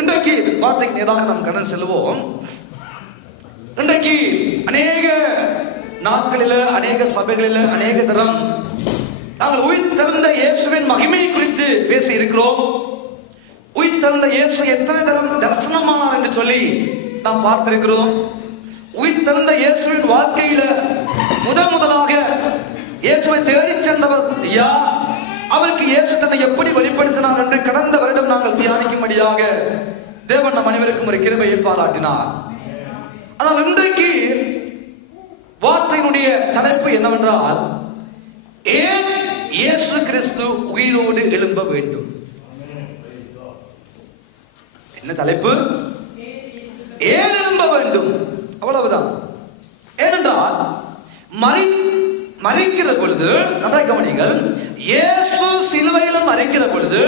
இன்றைக்கு வார்த்தைக்கு நேராக நாம் கடந்து செல்வோம். இன்றைக்கு அநேக நாட்களில், அநேக சபைகளில், அநேக தரம் நாங்கள் உயிர்த்தெழுந்த இயேசுவின் மகிமை குறித்து பேசி இருக்கிறோம். உயிர்த்தெழுந்த இயேசு எத்தனை தரம் தரிசனமானார் என்று சொல்லி நாம் பார்த்திருக்கிறோம். உயிர்த்தெழுந்த இயேசுவின் வாழ்க்கையில முதலாக இயேசுவை தேடி சென்றவர் யார், அவருக்கு இயேசு தன்னை எப்படி வெளிப்படுத்தினார் என்று கடந்த வருடம் நாங்கள் தியானிக்கும்படியாக தேவன் நம் அனைவருக்கும் ஒரு கிருபையை பாராட்டினார். ஆனால் இன்றைக்கு வார்த்தையினுடைய தலைப்பு என்னவென்றால், ஏன் இயேசு கிறிஸ்து உயிரோடு எழும்ப வேண்டும்? என்ன தலைப்பு? ஏன் எழும்ப வேண்டும், அவ்வளவுதான். ஏனென்றால் மரிக்கிற பொழுது, நன்றாக கவனிங்கள், இயேசு சிலுவையிலும் மரிக்கிற பொழுது,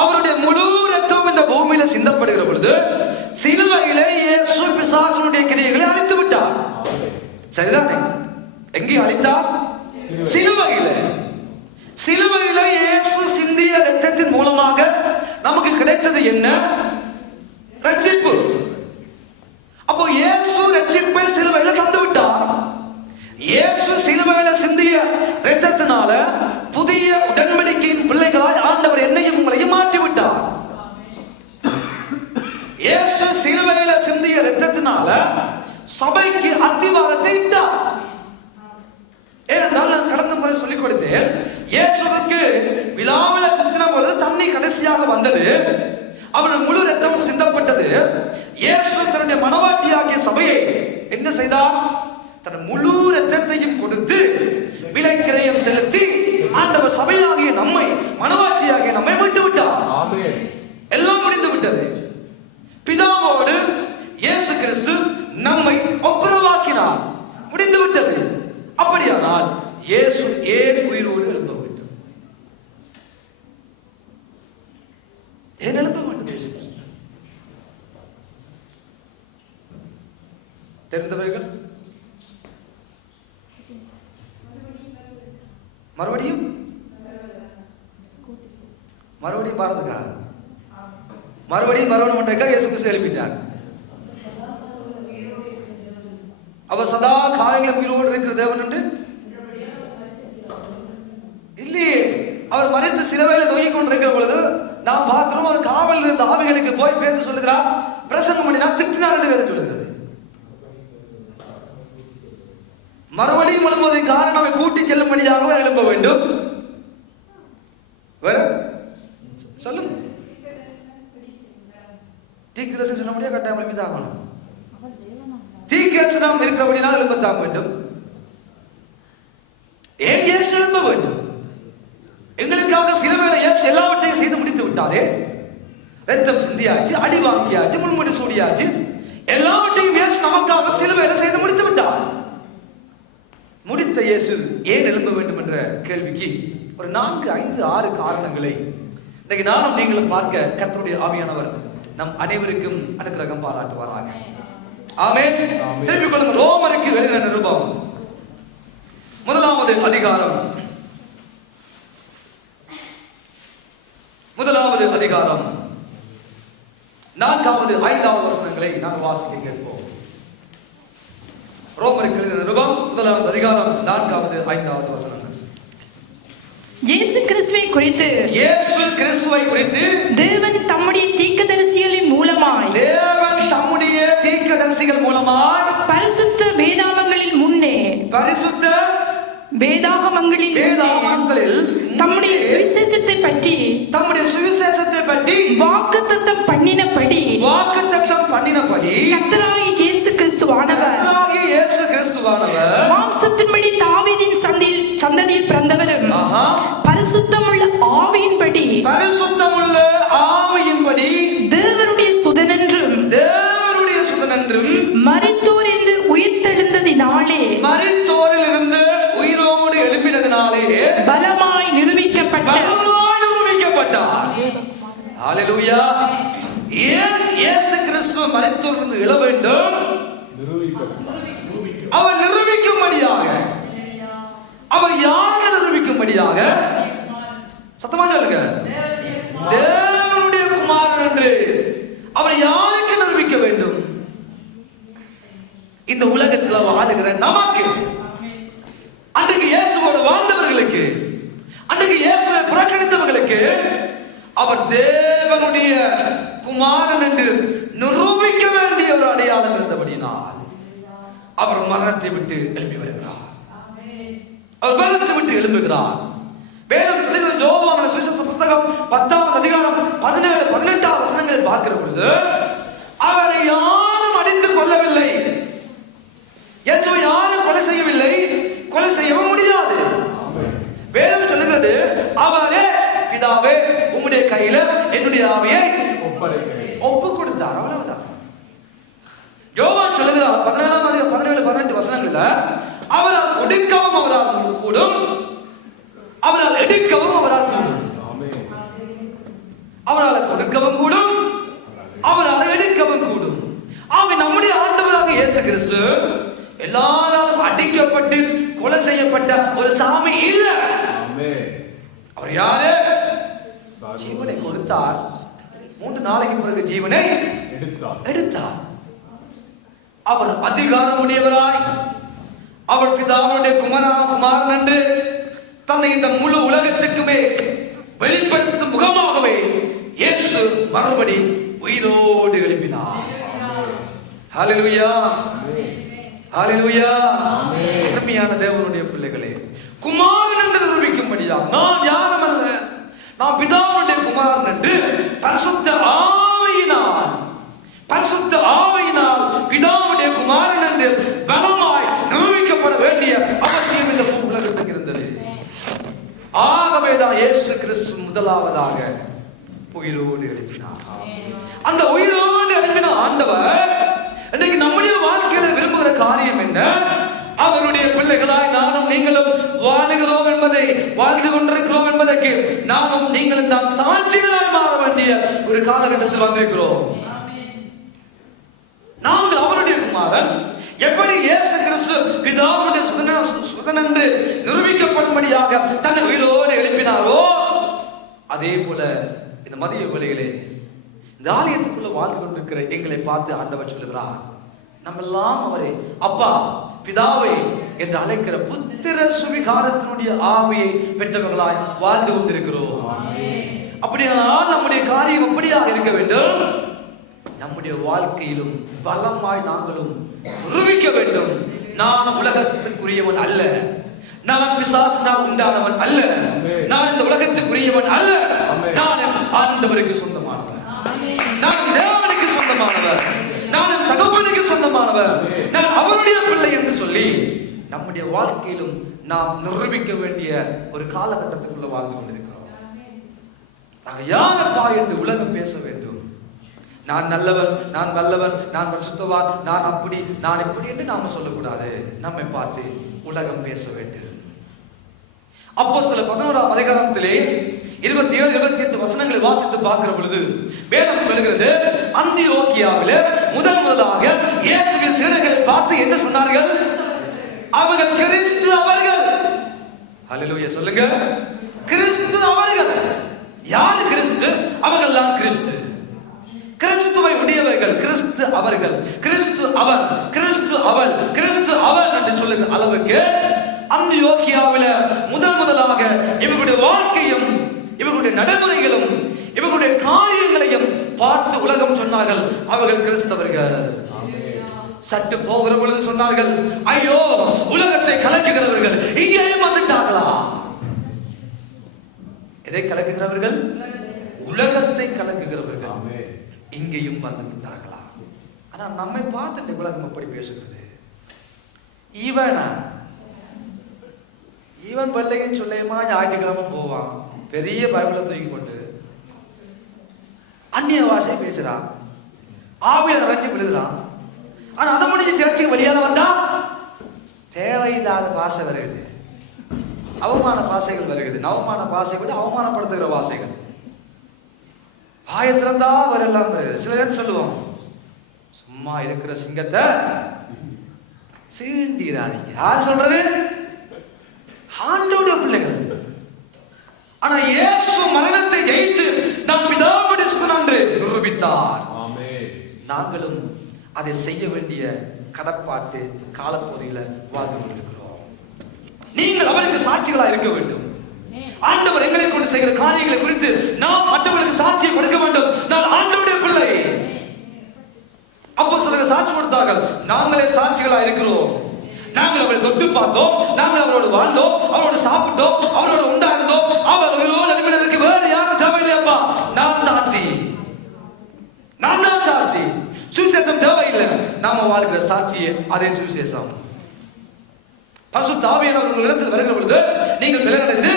அவருடைய முழு ரத்தம் இந்த பூமியில சிந்தப்படுகிற பொழுது, சிலுவையிலே இயேசு பிசாசுடைய கிரியைகளை அழித்து விட்டார். சரிதானே? எங்கே அழித்தார்? சிலுவையிலே. சிலுவையிலே இயேசு சிந்திய ரத்தத்தின் மூலமாக நமக்கு கிடைத்தது என்ன? ரட்சிப்பு. அப்போ இயேசு ரட்சிப்பை சிலுவையில தந்து விட்டார். இயேசு சிலுவையில சிந்திய ரத்தத்தினால புதிய உடன்படிக்கையின் பிள்ளைகளாய் ஆண்டவர் என்னையும் உங்களையும் மாற்றி விட்டார். இயேசு சிலுவையில சிந்திய ரத்தத்தினால சபைக்கு அத்திவாரத்தை இட்டார். ஏனென்றால் நான் கடந்த முறை சொல்லிக் கொடுத்தேன், இயேசுவுக்கு விழாவில குத்தின பொழுது தண்ணி கடைசியாக வந்தது, அவருடைய முழு ரத்தமும் சிந்தப்பட்டது. இயேசு தன்னுடைய மனவாட்டியாகிய சபையை என்ன செய்தார்? தன் முழு ரத்தத்தையும் கொடுத்து விலை கிரயம் செலுத்தி ஆண்டவர் சபையாகிய நம்மை, மனவாட்டியாகிய நம்மை விட்டு விட்டார். எல்லாம் முடிந்து விட்டது. பிதாவோடு இயேசு கிறிஸ்து நம்மை ஒப்புரவாக்கினார். முடிந்து விட்டது. அப்படியானால் இயேசு ஏன் உயிரோடு எழும்ப வேண்டும்? ஏன் எழும்ப வேண்டும்? இயேசு கிறிஸ்து தெரிந்தவர்கள் மறுபடியும் பாரதுக்கா மறுபடியும் மரணம் இயேசு கிறிஸ்து எழுப்பிட்டார். அவர் சதா காலங்களில் உயிரோடு இருக்கிற தேவன் என்று இல்லையே. அவர் மறித்து சிலுவையில தொங்கிக் கொண்டிருக்கிற பொழுது நாம் பார்க்கிறோம், ஒரு காவலில் இருந்த ஆவிகளுக்கு போய் பேர் சொல்லுகிறார், பிரசங்கம் பண்ணினார், திட்டினார் என்று வேறு சொல்லுகிறது. மறுபடியும் எழும்புவதற்கு காரணம் கூட்டி செல்லும்படியாக எழும்ப வேண்டும். சொல்லுங்க. தீர்க்கதரிசனம் சொல்ல முடியாது, கட்டாயம் எழுப்பிதான். தீர்க்கதரிசனம் இருக்கிறபடினால் எழும்பத்தான் வேண்டும். ஏன் இயேசு எழும்ப வேண்டும்? எங்களுக்காக சிலுவையில இயேசு எல்லாவற்றையும் செய்து முடித்து விட்டாரே. ரத்தம் சிந்தியாச்சு, அடி வாங்கியாச்சு, முள்முடி சூடியாச்சு, எல்லாவற்றையும் இயேசு நமக்காக சிலுவையில செய்து முடித்து விட்டார். முடித்த இயேசு ஏன் எழும்ப வேண்டும் என்ற கேள்விக்கு ஒரு 4, 5, 6 காரணங்களை இன்னைக்கு நானும் நீங்களும் பார்க்க கர்த்தருடைய ஆவியானவர் நம் அனைவருக்கும் அனுக்கிரகம் பாராட்டுவாராக. ஆமென். திரும்பிக் கொள்ளுங்கள். ரோமருக்கு எழுதின நிருபம் 1வது அதிகாரம் 4வது 5வது வசனங்களை நான் வாசிக்க கேட்போம். ரோமருக்கு எழுதின நிருபம் 1வது அதிகாரம் 4வது 5வது வசனங்கள். இயேசு கிறிஸ்துவை குறித்து தேவன் தம்முடைய தீர்க்கதரிசிகளின் மூலமாய் பரிசுத்த வேதாகமங்களில் தம்முடைய சுவிசேஷத்தை பற்றி வாக்குத்தத்தம் பண்ணினபடி கர்த்தராகிய இயேசு கிறிஸ்துவானவர் மாம்சத்தின்படி தாவீதின் சந்ததியில் பிறந்தவரும் பரிசுத்தமுள்ள ஆவியின்படி தேவனுடைய சுதனென்றும் மரித்தோரிலிருந்து உயிர்த்தெழுந்ததினாலே உயிரோடு எழுப்பினதினாலே பலமாய் நிரூபிக்கப்பட்டார். ஹல்லேலூயா. ஏன் இயேசு கிறிஸ்து மரித்தோரிலிருந்து எழ வேண்டும்? அவர் நிரூபிக்கும்படியாக. அவர் யாரை நிரூபிக்கும்படியாக? சத்தமா சொல்லுங்க. தேவனுடைய குமாரன் என்று இந்த உலகத்துல வாழுகிற நமக்கு, அன்றைக்கு இயேசுவோடு வாழ்ந்தவர்களுக்கு, அன்றைக்கு இயேசுவை புறக்கணித்தவர்களுக்கு அவர் தேவனுடைய குமாரன் என்று நிரூபிக்க வேண்டிய ஒரு அடையாளம் இருந்தபடினால் அவர் மரணத்தை விட்டு எழுப்பி வருகிறார். அவர் மரணத்தை விட்டு எழும்புகிறார். வேதம் சொல்லுகிற யோவான் சுவிசேஷ புத்தகம் 10வது அதிகாரம் 17, 18 வசனங்கள் பார்க்கிற பொழுது அவரை யாரும் அடித்துக் கொள்ளவில்லை, இயேசுவை யாரும் கொலை செய்யவில்லை, கொலை செய்யவும் முடியாது. வேதம் சொல்லுகிறது அவரே பிதாவே உம்முடைய கையில என்னுடைய ஆவியை ஒப்பு கொடுத்தார். அவ்வளவுதான். யோவான் சொல்லுகிறார் 17, 18 வசனங்கள்ல அவரால் கொடுக்கவும் அவரால் கூடும், அவரால் எடுக்கவும் அவரால் கூடும். அவரால் கொடுக்கவும் கூடும், அவரால் எடுக்கவும் கூடும். ஆக நம்முடைய ஆண்டவராக இயேசு கிறிஸ்து எல்லாராலும் அடிக்கப்பட்டு கொலை செய்யப்பட்ட ஒரு சாமி இல்ல. அவர் யாரு? ஜீவனை கொடுத்தார், 3 நாளைக்கு பிறகு ஜீவனை எடுத்தார். அவர் அதிகாரம் உடையவராய், அவர் பிதாவுடைய குமாரன் என்று தன்னை இந்த முழு உலகத்துக்குமே வெளிப்படுத்தும் முகமாகவே இயேசு மறுபடி உயிரோடு எழுப்பினார். ஹல்லேலூயா, ஹல்லேலூயா. அருமையான தேவனுடைய பிள்ளைகளே, குமாரன் என்று நிரூபிக்கும்படியா நான் யாரும் அல்ல, நான் பிதாவுடைய குமாரன் என்று பரிசுத்த ஆவியினால் பிதாவுடைய குமாரன் என்று பலமாய் நிரூபிக்கப்பட வேண்டிய அவசியம் இந்த உலகத்துக்கு இருந்தது. ஆகவேதான் இயேசு கிறிஸ்து முதலாவதாக உயிரோடு எழுப்பினார். அந்த உயிரோடு எழுப்பின ஆண்டவர் இன்னைக்கு நம்முடைய வாழ்க்கையில விரும்புகிற காரியம் என்ன? அவருடைய பிள்ளைகளாய் நானும் நீங்களும் வாழுகிறோம் என்பதை, வாழ்ந்து கொண்டிருக்கிறோம் என்பதற்கு நானும் நீங்களும் தான் சாட்சிகளாய் மாற வேண்டிய ஒரு காலகட்டத்தில் வந்திருக்கிறோம். நாங்கள் அவருடைய குமாரன். எப்படி இயேசு கிறிஸ்து பிதாவுடைய சுதன் என்று நிரூபிக்கப்படும்படியாக தன்னை உயிரோடு எழுப்பினாரோ, அதே போல இந்த மதிய வேளையிலே இந்த ஆலயத்துக்குள்ள வாழ்ந்து கொண்டிருக்கிற எங்களை பார்த்து ஆண்டவர் சொல்லுகிறார், நம்ம எல்லாம் அவரை அப்பா பிதாவை என்று அழைக்கிற புத்திர சுவிகாரத்தினுடைய ஆவியை பெற்றவர்களாய் வாழ்ந்து கொண்டிருக்கிறோம். அப்படியானால் நம்முடைய காரியம் எப்படியாக இருக்க வேண்டும்? நம்முடைய வாழ்க்கையிலும் பலமாய் நாங்களும் நிரூபிக்க வேண்டும். நான் உலகத்துக்குரியவன் அல்ல, நான் பிசாசினால் உண்டானவன் அல்ல, நான் இந்த உலகத்துக்குரியவன் அல்ல, நான் ஆண்டவருக்கு சொந்தமானவன், நான் தேவனுக்கு சொந்தமானவர், நான் தகப்பனுக்கு சொந்தமானவர், நான் அவருடைய பிள்ளை என்று சொல்லி நம்முடைய வாழ்க்கையிலும் நாம் நிரூபிக்க வேண்டிய ஒரு காலகட்டத்துக்குள்ள வாழ்ந்து கொண்டிருக்கிறோம். நாங்கள் யாரப்பா என்று உலகம் பேச வேண்டும். நான் நல்லவர், நான் வல்லவர், நான் பரிசுத்தவான், நான் அப்படி, நான் இப்படி என்று நாம சொல்லக்கூடாது. நம்மை பார்த்து உலகம் பேச வேண்டும். அப்போஸ்தலர் 11ஆம் அதிகாரத்திலே 27, 28 வசனங்களை வாசித்து பார்க்கிற பொழுது வேதம் சொல்கிறது, அந்தியோக்கியாவிலே முதலாக இயேசுவின் சீடர்களை பார்த்து என்ன சொன்னார்கள்? அவர்கள் கிறிஸ்து அவர்கள். ஹல்லேலூயா சொல்லுங்க. கிறிஸ்து அவர்கள். யார் கிறிஸ்து? அவர்கள் தான் கிறிஸ்து. கிறிஸ்துவை உடையவர்கள் கிறிஸ்து அவர்கள், கிறிஸ்து அவர், கிறிஸ்து அவள், கிறிஸ்து அவள் என்று சொல்லுகிற அளவுக்கு அந்தியோக்கியாவில முதலாக இவர்களுடைய வாழ்க்கையும் இவர்களுடைய நடைமுறைகளும் இவர்களுடைய காரியங்களையும் பார்த்து உலகம் சொன்னார்கள் அவர்கள் கிறிஸ்தவர்கள். சற்று போகிற பொழுது சொன்னார்கள், ஐயோ உலகத்தை கலக்குகிறவர்கள் இங்கேயும் வந்துட்டார்களா? எதை கலக்குகிறவர்கள்? உலகத்தை கலக்குகிறவர்கள் இங்கேயும் வந்து விட்டார்களா? ஆனா நம்மை பார்த்துட்டு உலகம் எப்படி பேசுகிறது? இவன் பிள்ளைன்னு சொல்லியமா ஞாயிற்றுக்கிழமை போவான், பெரிய பைபிளை தூக்கி கொண்டு அந்நிய பாஷை பேசுறான், ஆவியில நிறைஞ்சு விழுகிறான். ஆனா அதை முடிஞ்சு சேர்ச்சிக்கு வெளியால வந்தா தேவையில்லாத பாஷை வருகிறது, அவமான பாஷைகள் வருகிறது. நவமான பாஷை விட அவமானப்படுத்துகிற பாஷைகள் ஆயத்திறந்தா வரலாம் வருது. சில பேர் சொல்லுவோம், சும்மா இருக்கிற சிங்கத்தை சீண்டிராதீங்க. யார் சொல்றது? ஆண்டவருடைய பிள்ளைகள். ஆனா இயேசு மரணத்தை ஜெயித்து நம் பிதாவுடைய சுதன் என்று நிரூபித்தார். நாங்களும் அதை செய்ய வேண்டிய கடப்பாட்டு காலப்பகுதியில வாழ்ந்து கொண்டிருக்கிறோம். நீங்கள் அவருக்கு சாட்சிகளா இருக்க வேண்டும். ஆண்டவர் எங்களை கொண்டு செய்கிற காரியங்களை குறித்து நாம் மற்றவர்களுக்கு சாட்சியை கொடுக்க வேண்டும். நான் ஆண்டவருடைய பிள்ளை. அப்போ சிலர் சாட்சி கொடுத்தார்கள். நாங்களே சாட்சிகளா இருக்கிறோம். நாங்கள் அவரை தொட்டு பார்த்தோம், நாங்கள் அவரோடு வாழ்ந்தோம், அவரோடு சாப்பிட்டோம், அவரோடு உண்டாயிருந்தோம். அவர் உயிரோடு எழுப்பினதற்கு வேறு யாரும் தேவையில்லையப்பா. நான் சாட்சி, நான் தான் சாட்சி. சுவிசேஷம் தேவையில்லை. நாம வாழ்கிற சாட்சியே அதே சுவிசேஷம். பரிசுத்த ஆவியானவர் உங்கள் இடத்தில் வருகிற பொழுது நீங்கள் பலனடைந்து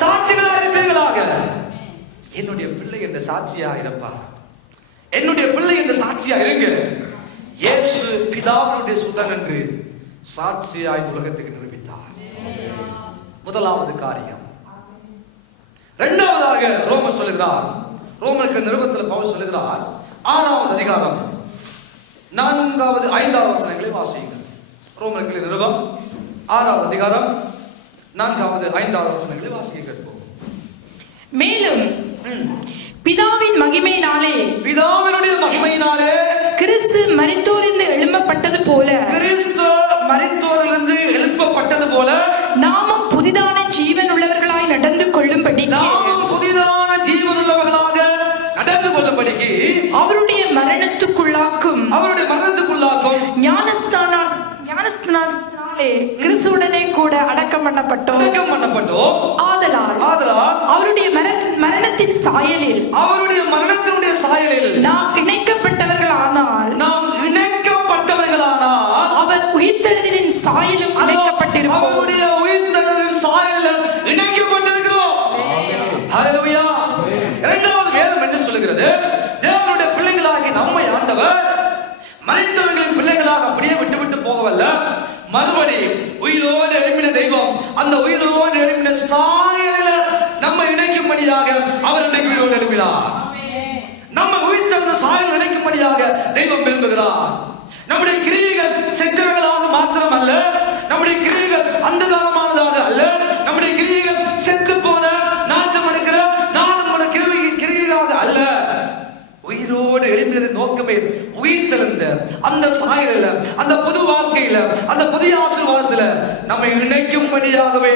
சாட்சிகளாக இருப்பீர்களாக. என்னுடைய பிள்ளை என்ற சாட்சியா இருப்பா. என்னுடைய பிள்ளை என்ற சாட்சியா இருங்க. இயேசு பிதாவினுடைய சுதன் என்று சாட்சியாய் உலகத்துக்கு நிரூபித்தார். முதலாவது காரியம். இரண்டாவதாக ரோமர் சொல்லுகிறார். ரோமருக்கு நிருபத்தில் பவுல் சொல்லுகிறார். 6வது அதிகாரம் 4வது 5வது வசனங்களை வாசியுங்கள். ரோமருக்கு நிருபம் 6வது அதிகாரம் 4வது 5வது வசனங்களை வாசிக்க கேட்போம். மேலும் பிதாவின் மகிமையினாலே, பிதாவினுடைய மகிமையினாலே கிறிஸ்து மரித்தோரிலிருந்து எழுப்பப்பட்டது போல, கிறிஸ்து மரித்தோரிலிருந்து எழுப்பப்பட்டது போல நாமும் புதிதான ஜீவன் உள்ளவர்களாய் நடந்து கொள்ளும்படி, நாமும் புதிதான ஜீவன் உள்ளவர்களாக நடந்து கொள்ளும்படிக்கு அவருடைய மரணத்துக்குள்ளாக்கும் ஞானஸ்தானாலே கிறிஸ்துவுடனே கூட அடக்கம் பண்ணப்பட்டோம். ஆதலால் அவருடைய மரணத்தின் சாயலில், அவருடைய மரணத்தினுடைய சாயலில் நாம் இணைக்கப்பட்டவர்களானால், அவர் உயிர்த்தெழுதலின் சாயலும் இணைக்கப்பட்டிருப்போம். அவருடைய உயிர்த்தெழுதலின் சாயலில் இணைக்கப்பட்டிருக்கிறோம். ஹல்லேலூயா. இரண்டாவது வேதம் என்ன சொல்கிறது? தேவனுடைய பிள்ளைகளாகி நம்மை ஆண்டவர் மரித்தவர்களின் பிள்ளைகளாக அப்படியே விட்டு போகவல்ல, மறுபடியும் உயிரோடு எழுப்பின தெய்வம் அந்த உயிரோடு எழுப்பின சாயலில் நம்மை இணைக்கும்படியாக அவர் இன்றைக்கு உயிரோடு எழுப்பினார். நம்ம உயிர்த்தெழுந்த சாயல் இணைக்கும்படியாக தெய்வம் விரும்புகிறார். நம்முடைய கிரியைகள் செத்தவர்களாக மாத்திரமல்ல, நம்முடைய கிரியைகள் அந்தகாரமானதாக அல்ல, நம்முடைய கிரியைகள் செத்து போன நாட்டம் எடுக்கிற நாளமான கிரியைகளாக அல்ல. உயிரோடு எழுப்பினதின் நோக்கமே உயிர்த்தெழுந்த அந்த சாயலில், அந்த புது வாழ்க்கையில, அந்த புதிய ஆசீர்வாதத்தில் நம்மை இணைக்கும்படியாகவே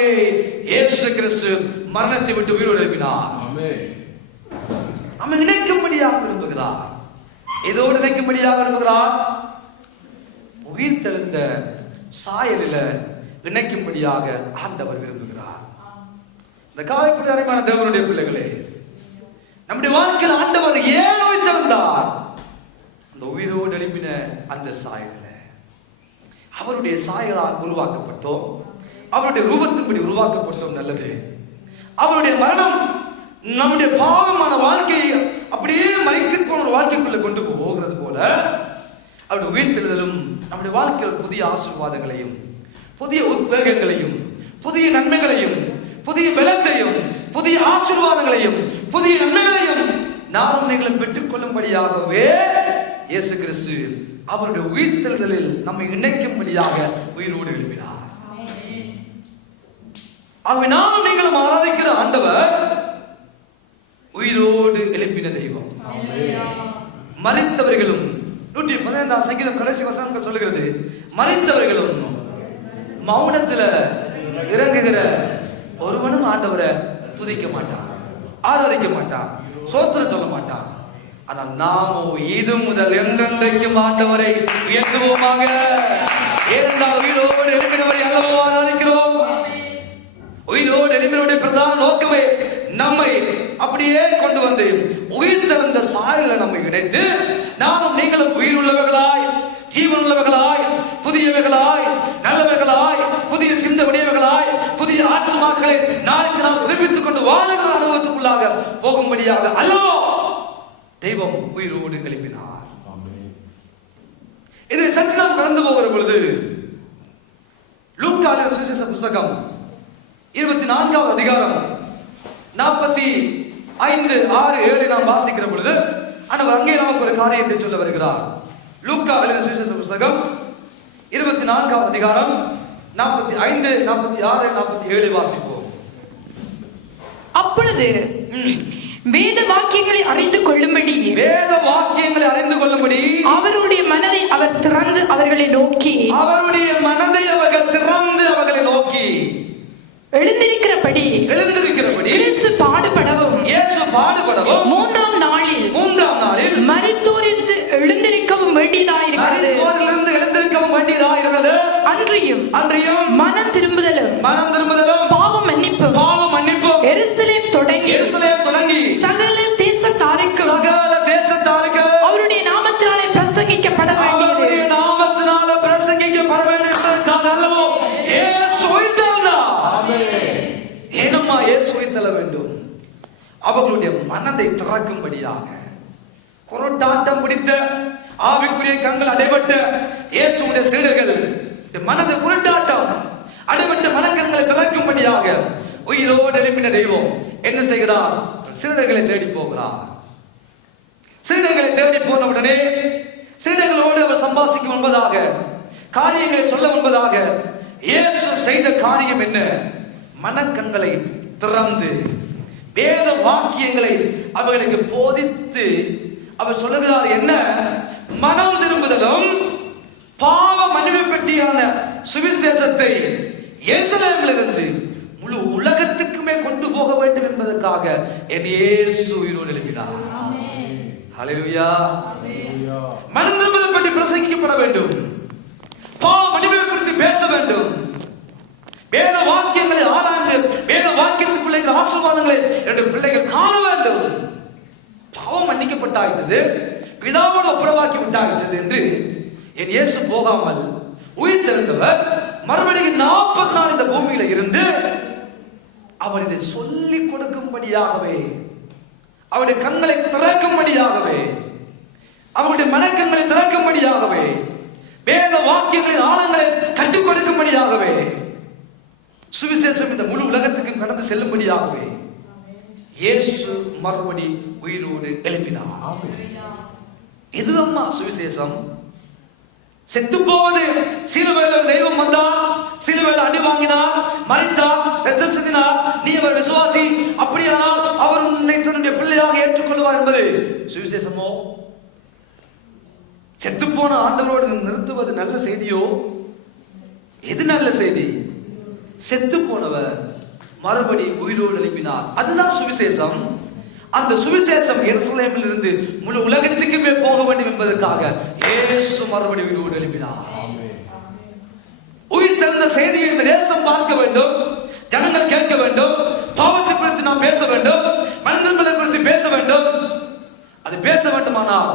இயேசு கிறிஸ்து மரணத்தை விட்டு உயிரோடு எழுப்பினார். நம்மை இணைக்கும்படியாக விரும்புகிறார். இதோடு இணைக்கும்படியாக விரும்புகிறார். உயிர்த்தெழுந்த சாயலில இணைக்கும்படியாக ஆண்டவர் விரும்புகிறார். இந்த காலைக்குடி அருமையான தேவனுடைய பிள்ளைகளே, நம்முடைய வாழ்க்கையில் ஆண்டவர் ஏன் உயிர்த்தெழுந்தார்? அந்த உயிரோடு எழுப்பின அந்த சாயலில் அவருடைய சாயலால் உருவாக்கப்பட்டோம். அவருடைய ரூபத்தின்படி உருவாக்கப்பட்டோம். நல்லது. அவருடைய மரணம் நம்முடைய பாவமான வாழ்க்கையை அப்படியே மறைத்து போன ஒரு வாழ்க்கைக்குள்ள கொண்டு போகிறது போல, அவருடைய உயிர்த்தெழுதலும் நம்முடைய வாழ்க்கையில் புதிய ஆசீர்வாதங்களையும், புதிய உத்வேகங்களையும், புதிய நன்மைகளையும், புதிய பலத்தையும், புதிய ஆசீர்வாதங்களையும், புதிய நன்மைகளையும் நாம் நீங்களும் பெற்றுக் கொள்ளும்படியாகவே இயேசு கிறிஸ்து அவருடைய உயிர்த்தெழுதலில் நம்மை இணைக்கும்படியாக உயிரோடு எழுப்பினார். ஆகவே நாம் நீங்களும் ஆராதிக்கிற ஆண்டவர் உயிரோடு எழுப்பின தெய்வம். மரித்தவர்களும் 115 சங்கீதம் கடைசி வசனம் சொல்லுகிறது, மரித்தவர்களும் மௌனத்துல இறங்குகிற ஒருவனும் ஆண்டவரை துதிக்க மாட்டான், ஆராதிக்க மாட்டான், சோஸ்திரம் சொல்ல மாட்டான். ஆனால் நாமோ இது முதல் என்றென்றைக்கும் ஆண்டவரை உயர்த்துவோமாக. ஏனென்றால் உயிரோடு எழுப்பினவரை அல்லவோ ஆராதிக்கிறோம். உயிரோடு எழுப்பினுடைய பிரதான நோக்கமே நம்மை அப்படியே கொண்டு வந்து உயிர்த்தெழுந்த சாயலில நம்மை இணைத்து நாமும் நீங்களும் உயிர் உள்ளவர்களாய், ஜீவன் உள்ளவர்களாய், புதியவர்களாய், நல்லவர்களாய், புதிய சிந்த உடையவர்களாய், புதிய ஆத்மாக்களை நாளுக்கு நாம் உதவித்துக் கொண்டு வாழுகிற அனுபவத்துக்குள்ளாக போகும்படியாக அல்லோ தெய்வம் உயிரோடு எழுப்பினார். இதை சற்று நாம் கடந்து போகிற பொழுது லூக்கா எழுதின சுவிசேஷ புத்தகம் 24வது அதிகாரம் 45, 6, 7 நாம் வாசிக்கிற பொழுது ஆண்டவர் அங்கே நமக்கு ஒரு காரியத்தை சொல்ல வருகிறார். லூக்கா எழுதின சுவிசேஷ புத்தகம் 24வது அதிகாரம் 45, 46, 47 வாசிப்போம். அப்பொழுது வேத வாக்கியங்களை அறிந்து கொள்ளும்படி வேத வாக்கியங்களை அறிந்து கொள்ளும்படி அவருடைய மனதை அவர் திறந்து அவர்களை நோக்கி அவருடைய மனதை அவர்கள் திறந்து அவர்களை நோக்கி எழுந்திருக்கிறபடி இயேசு பாடுபடவும் மூன்றாம் நாளில் மரித்தோரிலிருந்து எழுந்திருக்கவும் வேண்டியதாயிருக்கிறது. அன்றியும் மனம் திரும்புதலும் பாவம் மன்னிப்பும் எருசலேம் தொடங்கி சகல தேசத்தாருக்கும் அவருடைய நாமத்தினாலே பிரசங்கிக்கப்பட வேண்டியது. வேண்டும் அவர்களுடைய மனதை திறக்கும்படியாக குருட்டாட்டம் பிடித்த ஆவிக்குரிய கண்கள் அடைபட்ட இயேசுவுடைய சீடர்கள் மனதை குருட்டாட்டம் அடைபட்ட மனக்கண்களை திறக்கும்படியாக உயிரோடு எழுப்பின தெய்வம் என்ன செய்கிறார்? சீடர்களை தேடி போகிறார். சீடர்களை தேடி போன உடனே சீடர்களோடு அவர் சம்பாஷிக்கும் என்பதாக காரியங்களை சொல்ல என்பதாக இயேசு செய்த காரியம் என்ன? மனக்கண்களை திறந்து வேத வாக்கியங்களை அவர்களுக்கு போதித்து அவர் சொல்லுகிறார் என்ன? மனம் திரும்புதலும் பாவ மன்னிப்பை பற்றியான சுவிசேஷத்தை எருசலேமிலிருந்து முழு உலகத்துக்குமே கொண்டு போக வேண்டும் என்பதற்காக என் இயேசு உயிரோடு எழுப்பினார். ஹல்லேலூயா. மனம் திரும்புதல் பற்றி பிரசங்கிக்கப்பட வேண்டும். பாவ மன்னிப்பை பற்றி பேச வேண்டும். வேத வாக்கியங்களை ஆராய்ந்து வேத வாக்கியத்துக்குள்ளே ஆசீர்வாதங்களை இரண்டு பிள்ளைகள் காண வேண்டும். பாவம் மன்னிக்கப்பட்டாயிட்டது, பிதாவோடு ஒப்புரவாக்கி விட்டாயிட்டது என்று என் இயேசு போகாமல் உயிர் தெழுந்தவர் மறுபடியும் 40 நாள் இந்த பூமியில இருந்து அவர் இதை சொல்லிக் கொடுக்கும்படியாகவே, அவருடைய கண்களை திறக்கும்படியாகவே, அவருடைய மனக்கண்களை திறக்கும்படியாகவே, வேத வாக்கியங்களின் ஆழங்களை கற்றுக் கொடுக்கும்படியாகவே, சுவிசேஷம் இந்த முழு உலகத்துக்கு கடந்து செல்லும்படியாகவே இயேசு மறுபடி உயிரோடு எழுப்பினார். இது அம்மா சுவிசேஷம். செத்து போவது சிலுவையில் தெய்வம் வந்தார், சிலுவையில் அடி வாங்கினார், மரித்தார், ரத்தம் சிந்தினார், நீ அவர் விசுவாசி, அப்படியானால் அவர் உன்னை தன்னுடைய பிள்ளையாக ஏற்றுக்கொள்வார் என்பது சுவிசேஷமோ? செத்து போன ஆண்டவரோடு நிறுத்துவது நல்ல செய்தியோ? எது நல்ல செய்தி? செத்து போனவர் மறுபடி உயிரோடு எழுப்பினார். அதுதான் சுவிசேஷம். அந்த சுவிசேஷம் எருசலேமில் இருந்து முழு உலகத்துக்குமே போக வேண்டும் என்பதற்காக இயேசு மறுபடி உயிரோடு எழுப்பினார். உயிர் தெழுந்த செய்தியை இந்த தேசம் பார்க்க வேண்டும், ஜனங்கள் கேட்க வேண்டும், பாவத்தை குறித்து நாம் பேச வேண்டும், மனிதர்களை குறித்து பேச வேண்டும். அது பேச வேண்டுமானால்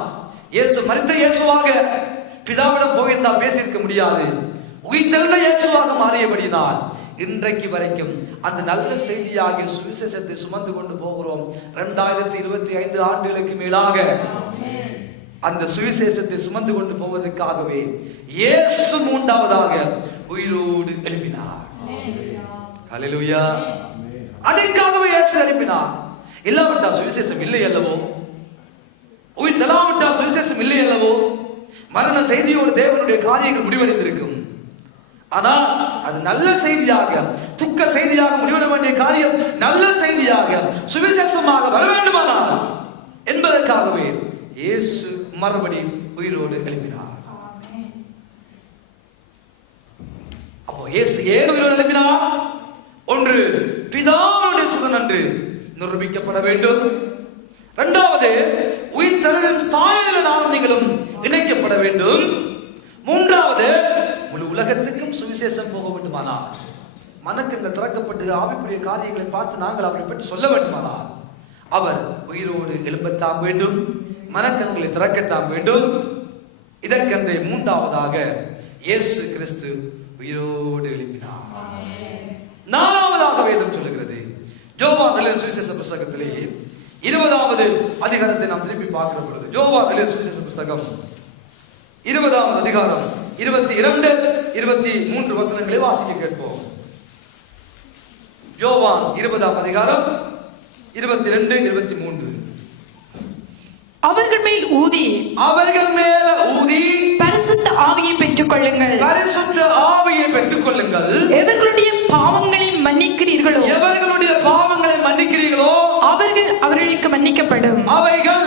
இயேசு மரித்த இயேசுவாக பிதாவிடம் போயிருந்தால் பேசியிருக்க முடியாது. உயிர் தெழுந்த இயேசுவாக மாறியபடினால் இன்றைக்கு வரைக்கும் அந்த நல்ல செய்தியாக சுவிசேஷத்தை சுமந்து கொண்டு போகிறோம். 2025 ஆண்டுகளுக்கு மேலாக அந்த சுவிசேஷத்தை சுமந்து கொண்டு போவதற்காகவே இயேசு மூன்றாவதாக உயிரோடு எழுப்பினார். ஹல்லேலூயா. அதற்காகவே இயேசு எழுப்பினார். இல்லாவிட்டால் சுவிசேஷம் இல்லை அல்லவோ? உயிர் தெழாவிட்டால் சுவிசேஷம் இல்லை அல்லவோ? மரண செய்தியோடு தேவனுடைய காரியங்கள் முடிவடைந்திருக்கும். ஆனால் அது நல்ல செய்தியாக, துக்க செய்தியாக முடிவிட வேண்டிய காரியம் நல்ல செய்தியாக சுவிசேஷமாக வர வேண்டுமானால் என்பதற்காகவே இயேசு மறுபடி உயிரோடு எழுப்பினார். அப்போ இயேசு ஏன் உயிரோடு எழுப்பினார்? ஒன்று, பிதாவுடைய சுதன் என்று நிரூபிக்கப்பட வேண்டும். இரண்டாவது, உயிர் தெழுதல் சாயலில் நானும் நீங்களும் இணைக்கப்பட வேண்டும். மூன்றாவது, முழு உலகத்துக்கும் சுவிசேஷம் போக வேண்டுமானால், மனக்கண்கள் திறக்கப்பட்டு ஆவிக்குரிய காரியங்களை பார்த்து நாங்கள் அவரை பற்றி சொல்ல வேண்டுமானால் அவர் உயிரோடு எழுப்பத்தான் வேண்டும், மனக்கண்களை திறக்கத்தான் வேண்டும். இதற்கென்றே மூன்றாவதாக இயேசு கிறிஸ்து உயிரோடு எழுப்பினார். நாலாவதாக வேதம் சொல்லுகிறது, யோவான் எழுதின சுவிசேஷ புத்தகத்திலே 20வது அதிகாரத்தை நாம் திருப்பி பார்க்கிற பொழுது, யோவான் எழுதின சுவிசேஷ புத்தகம் 20வது அதிகாரம் 22, 23 வசனங்களை வாசிக்க கேட்போம். யோவான் 20ஆம் அதிகாரம் 22, 23. அவர்கள் மேல் ஊதி பரிசுத்த ஆவியை பெற்றுக் கொள்ளுங்கள். பரிசுத்த ஆவியை பெற்றுக் கொள்ளுங்கள். எவர்களுடைய பாவங்களை மன்னிக்கிறீர்களோ அவர்கள் அவர்களை அவர்களுக்கு மன்னிக்கப்படும். அவைகள்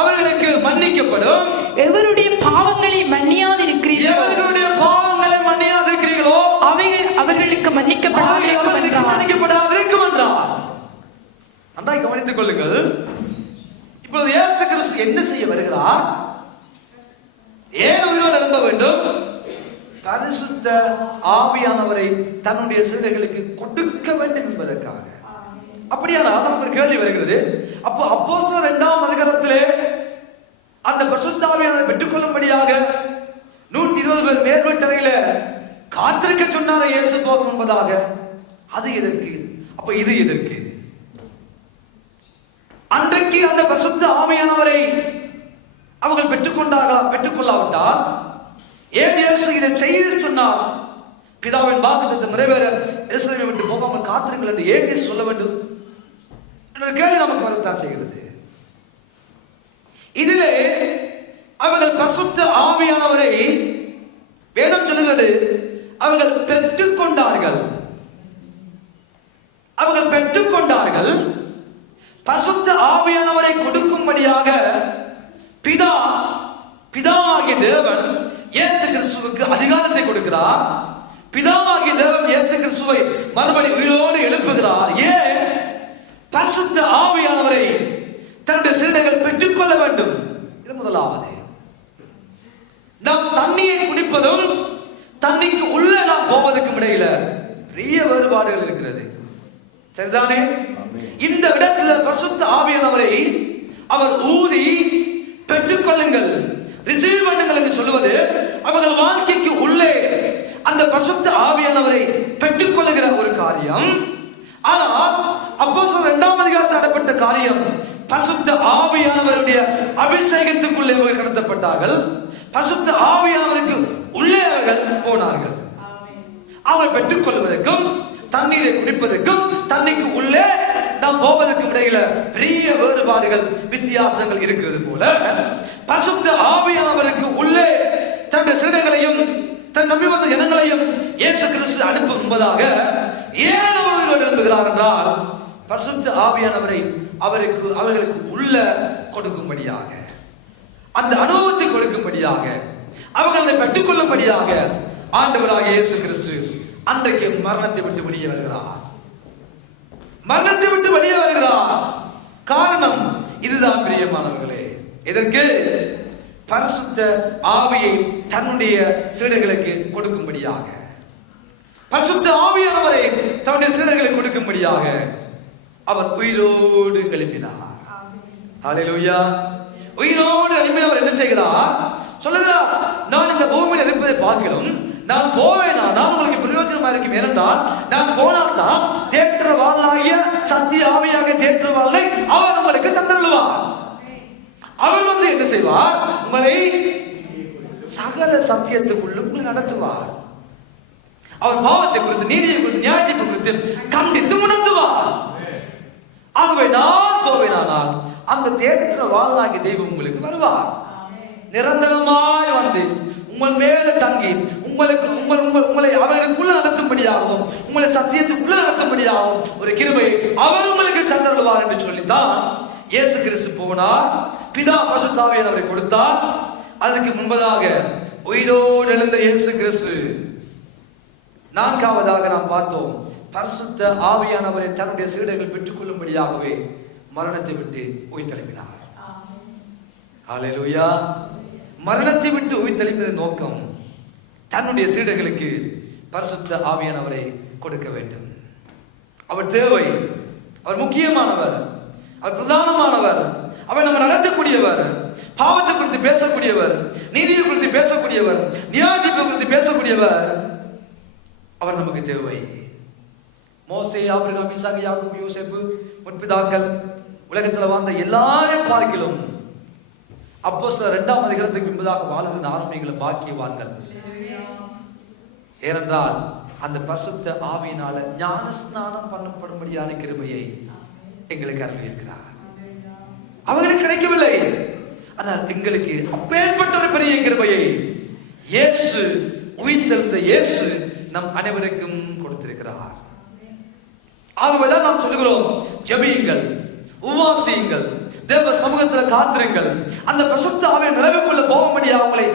அவர்களுக்கு மன்னிக்கப்படும். எவருடைய பாவங்களை மன்னியாதிருக்கிறீர்களோ எவருடைய பாவங்களை மன்னியாதிருக்கிறீர்களோ அவைகள் அவர்களுக்கு மன்னிக்கப்படாதிருக்கும் என்றார். நன்றாய் கவனித்துக் கொள்ளுங்கள். இப்பொழுது இயேசு கிறிஸ்து என்ன செய்ய வருகிறார்? ஏன் உயிரோடு எழும்ப வேண்டும்? பரிசுத்த ஆவியானவரை தன்னுடைய சீடர்களுக்கு கொடுக்க வேண்டும் என்பதற்காக. அப்படியானால் நமக்கு ஒரு கேள்வி வருகிறது. அப்போ அப்போஸ்தலர் 2ஆம் அதிகாரத்திலே அந்த பரிசுத்த ஆவியானவரை பெற்றுக்கொள்ளும்படியாக 120 பேர் மேல் வீட்டறையில காத்திருக்க சொன்னார இயேசு போகும் என்பதாக. அது எதற்கு? அப்ப இது எதற்கு? அன்றைக்கு அந்த பரிசுத்த ஆவியானவரை அவர்கள் பெற்றுக்கொண்டார்களா? பெற்றுக்கொள்ளாவிட்டால் ஏன் இயேசு இதை செய்து சொன்னார்? பிதாவின் வாக்குத்தத்தம் நிறைவேற எருசலேமை விட்டு போகாமல் காத்திருங்கள் என்று ஏன் இயேசு சொல்ல வேண்டும் என்ற கேள்வி நமக்கு வரத்தான் செய்கிறது. இதிலே அவர்கள் பரிசுத்த ஆவியானவரை வேதம் சொல்லுகிறது அவர்கள் பெற்றுக்கொண்டார்கள். அவர்கள் பெற்றுக்கொண்டார்கள். பரிசுத்த ஆவியானவரை கொடுக்கும்படியாக பிதாவாகிய தேவன் இயேசு கிறிஸ்துவுக்கு அதிகாரத்தை கொடுக்கிறார். பிதாவாகிய தேவன் இயேசு கிறிஸ்துவை மறுபடி உயிரோடு எழுப்புகிறார். ஏன்? பரிசுத்த ஆவியானவரை தன்னுடைய சீடர்கள் பெற்றுக்கொள்ள வேண்டும். இது முதலாவது. நாம் தண்ணியை குடிப்பதும் தண்ணிக்கு உள்ள நாம் போவதற்கும் இடையில பெரிய வேறுபாடுகள் இருக்கிறது. சரிதானே? இந்த இடத்தில் பரிசுத்த ஆவியானவரை அவர் ஊதி பெற்றுக்கொள்ளுங்கள், ரிசீவ் பண்ணுங்கள் என்று சொல்லுவது அவர்கள் வாழ்க்கைக்கு உள்ளே அந்த பரிசுத்த ஆவியானவரை பெற்றுக்கொள்ளுகிற ஒரு காரியம். ஆனால் அப்போஸ்தலர் 2ஆம் அதிகாரத்தில் நடப்பட்ட காரியம் பரிசுத்த ஆவியானவருடைய அபிஷேகத்துக்குள்ளே அவர்கள் கடத்தப்பட்டார்கள். பரிசுத்த ஆவியானவருக்கு உள்ளே அவர்கள் போனார்கள். அவர்கள் பெற்றுக்கொள்வதற்கும் தண்ணீரை குடிப்பதற்கும் தண்ணிக்கு உள்ளே நாம் போவதற்கு இடையில பெரிய வேறுபாடுகள் வித்தியாசங்கள் இருக்கிறது போல பரிசுத்த ஆவியானவருக்கு உள்ளே தன்னுடைய சீடர்களையும் தன் நம்பி வந்த ஜனங்களையும் இயேசு கிறிஸ்து அனுப்பும் என்பதாக ஏன் அவர்கள் எழும்புகிறார் என்றால் பரிசுத்த ஆவியானவரை அவர்களுக்கு உள்ள கொடுக்கும்படியாக, அந்த அனுபவத்தை கொடுக்கும்படியாக, அவர்களை பெற்றுக்கொள்ளும்படியாக ஆண்டவராக இயேசு கிறிஸ்து அன்றைக்கு மரணத்தை விட்டு வெளியே வருகிறார். மரணத்தை விட்டு வெளியே வருகிறார். காரணம் இதுதான் பிரியமானவர்களே. இதற்கு பரிசுத்த ஆவியை தன்னுடைய சீடர்களுக்கு கொடுக்கும்படியாக, பரிசுத்த ஆவியானவரை தன்னுடைய சீடர்களுக்கு கொடுக்கும்படியாக அவர் உயிரோடு எழுப்பினார். ஹல்லேலூயா. உயிரோடு எழுப்பினவர் என்ன செய்கிறார்? சொல்லுகிறார், நான் இந்த பூமியில் இருப்பதை பார்க்கிறோம், நான் போவேனா நான் உங்களுக்கு பிரயோஜனமா இருக்கும். ஏனென்றால் நான் போனால் தான் தேற்றவாளாகிய சத்திய ஆவியாக தேற்றவாளை அவர் உங்களுக்கு தந்தருள்வார். அவர் என்ன செய்வார்? உங்களை சகல சத்தியத்துக்குள்ள உங்களை நடத்துவார். அவர் பாவத்தை குறித்து, நீதியை குறித்து, நியாயத்தை குறித்து கண்டித்து உணர்த்துவார். ஆகவே நான் போவேனானால் அந்த தேற்றவாளாகிய தெய்வம் உங்களுக்கு வருவார். நிரந்தரமாய் வந்து உங்கள் மேல தங்கி உங்களை அவர்களுக்குள்ள நடத்தும்படியாகவும் உங்களை சத்தியத்துக்குள்ள நடத்தும்படியாகவும் ஒரு கிருபை அவர் உங்களுக்கு தந்தருள்வார் என்று சொல்லித்தான் இயேசு கிறிஸ்து போனார். பிதா பரிசுத்த ஆவியானவரை கொடுத்தார். அதுக்கு முன்பதாக உயிரோடு எழுந்த இயேசு கிறிஸ்து நான்காவதாக நாம் பார்த்தோம், பரிசுத்த ஆவியானவரை தன்னுடைய சீடர்கள் பெற்றுக்கொள்ளும்படியாகவே மரணத்தை விட்டு உயிர்த்தெழுப்பினார். ஹல்லேலூயா. மரணத்தை விட்டு உயிர்த்தெழுப்பின நோக்கம் தன்னுடைய சீடர்களுக்கு பரிசுத்த ஆவியானவரை கொடுக்க வேண்டும். அவர் தேவை, அவர் முக்கியமானவர், அவர் பிரதானமானவர், அவர் நம்ம நடத்தக்கூடியவர், பாவத்தை குறித்து பேசக்கூடியவர், நீதியை குறித்து பேசக்கூடியவர், நியாயத்தை குறித்து பேசக்கூடியவர். அவர் நமக்கு தேவை. மோசே, ஆபிரகாம், ஈசாக்கு, யாக்கோபு, யோசேப்பு முற்பிதாக்கள் உலகத்தில் வாழ்ந்த எல்லாரையும் பார்க்கிலும் அப்போஸ்தலர் 2ஆம் அதிகாரத்துக்கு முன்பதாக வாழ்கிற ஆரம்பிகளை பாக்கியவான்கள். ஏனென்றால் அந்த பரிசுத்த ஆவியினால ஞான ஸ்நானம் பண்ணப்படும்படியான கிருபையை எங்களுக்கு அருளியிருக்கிறார். அவர்களுக்கு கிடைக்கவில்லை, ஆனால் எங்களுக்கு அப்பேற்பட்ட ஒரு பெரிய கிருபையை இயேசு, உயிர்த்தெழுந்த இயேசு நம் அனைவருக்கும் கொடுத்திருக்கிறார். ஆகவேதான் நாம் சொல்லுகிறோம், ஜெபியுங்கள், உபவாசியுங்கள், தேவ சமூகத்தில் காத்திருங்கள், அந்த பரிசுத்த ஆவியை நிறைவேற்ற போகும்படியா அவங்களை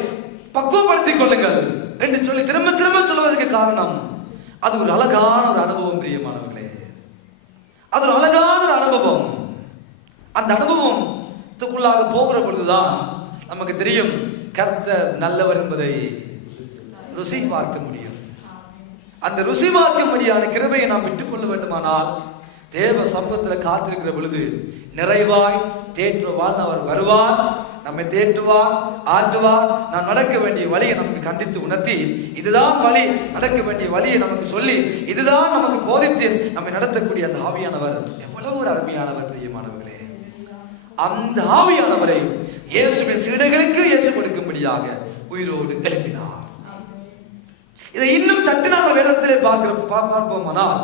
பக்குவப்படுத்திக் கொள்ளுங்கள் என்று சொல்லி திரும்ப திரும்ப சொல்வதற்கு காரணம் அது ஒரு அழகான ஒரு அனுபவம். பிரியமானவர்களே, அது ஒரு அழகான ஒரு அனுபவம். அந்த அனுபவத்துக்குள்ளாக போகிற பொழுதுதான் நமக்கு தெரியும் கர்த்தர் நல்லவர் என்பதை ருசி பார்க்க முடியும். அந்த ருசி பார்க்கும்படியான கிருபையை நாம் பெற்றுக்கொள்ள வேண்டுமானால் தேவ சமூகத்தில் காத்திருக்கிற பொழுது நிறைவாய் தேற்றுவார். அவர் வருவார், நம்மை தேற்றுவார், ஆற்றுவார். நாம் நடக்க வேண்டிய வழியை நமக்கு கண்டித்து உணர்த்தி, இதுதான் வழி, நடக்க வேண்டிய வழியை நமக்கு சொல்லி, இதுதான் நமக்கு போதித்து நம்மை நடத்தக்கூடிய அந்த ஆவியானவர் எவ்வளவு ஒரு அருமையானவர். பிரியமானவர்களே, அந்த ஆவியானவரை இயேசுவின் சீடர்களுக்கு இயேசு கொடுக்கும்படியாக உயிரோடு எழுப்பினார். இதை இன்னும் சற்று நாங்கள் வேதத்திலே பார்ப்போமானால்